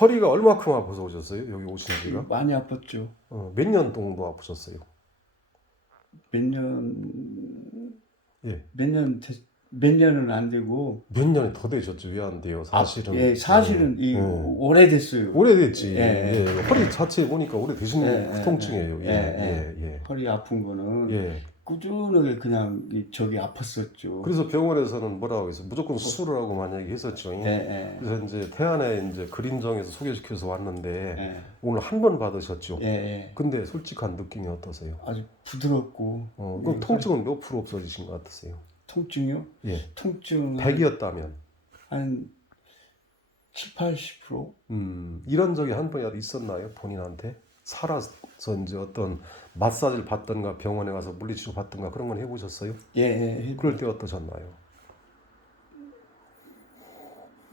허리가 얼마큼 아파서 오셨어요? 여기 오신 지가? 많이 아팠죠. 어, 몇 년 정도 아프셨어요? 몇 년, 예. 몇 년, 됐- 몇 년은 안 되고. 몇 년이 더 되셨죠? 왜안 돼요? 사실은. 예, 사실은 이 예. 오래됐어요. 오래됐지. 예. 예. 허리 자체 보니까 오래되신 예, 예, 통증이에요. 예, 예, 예, 예. 허리 아픈 거는 예. 꾸준하게 그냥 이 저기 아팠었죠. 그래서 병원에서는 뭐라고 해서 무조건 수술을 하고 만약에 했었죠. 예, 예. 그래서 이제 태안에 이제 그림정에서 소개시켜서 왔는데 예, 오늘 한 번 받으셨죠. 예, 예. 근데 솔직한 느낌이 어떠세요? 아주 부드럽고 어, 그럼 예, 통증은 몇 프로 없어지신 것 같으세요? 통증이요? 예. 통증 100이었다면 한 7, 80%? 음, 이런 적이 한 번이라도 있었나요? 본인한테? 살아서 이제 어떤 마사지를 받던가 병원에 가서 물리치료 받던가 그런 건 해보셨어요? 예, 예. 그럴 때 어떠셨나요?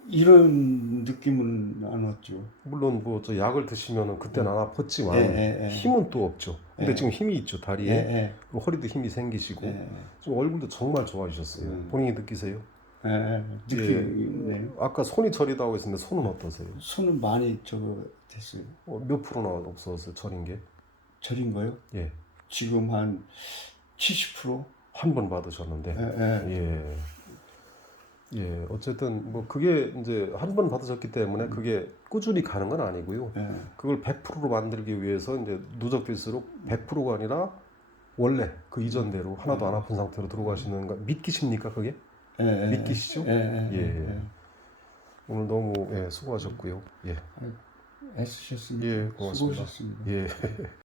이런 느낌은 안 왔죠. 물론 뭐 저 약을 드시면은 그때는 안 아팠지만 예, 예, 예. 힘은 또 없죠. 근데 예. 지금 힘이 있죠 예, 다리에 예. 그리고 허리도 힘이 생기시고 예, 지금 얼굴도 정말 좋아지셨어요. 음. 본인이 느끼세요? 예, 예. 느낌이 네. 아까 손이 저리다고 했었는데 손은 어떠세요? 손은 많이 저거 됐어요. 어, 몇 프로나 없어졌어요 저린 게? 저린 거요? 예. 지금 한 70%? 한 번 받으셨는데 예, 예. 예. 예, 어쨌든 뭐 그게 이제 한 번 받으셨기 때문에 그게 꾸준히 가는 건 아니고요. 예. 그걸 100%로 만들기 위해서 이제 누적될수록 100%가 아니라 원래 그 이전대로 하나도 안 아픈 상태로 들어가시는 거 믿기십니까 그게? 예, 예. 믿기시죠? 예, 예. 예. 예. 오늘 너무 예, 수고하셨고요. 예, 애쓰셨습니다. 예, 고맙습니다. 수고하셨습니다. 예.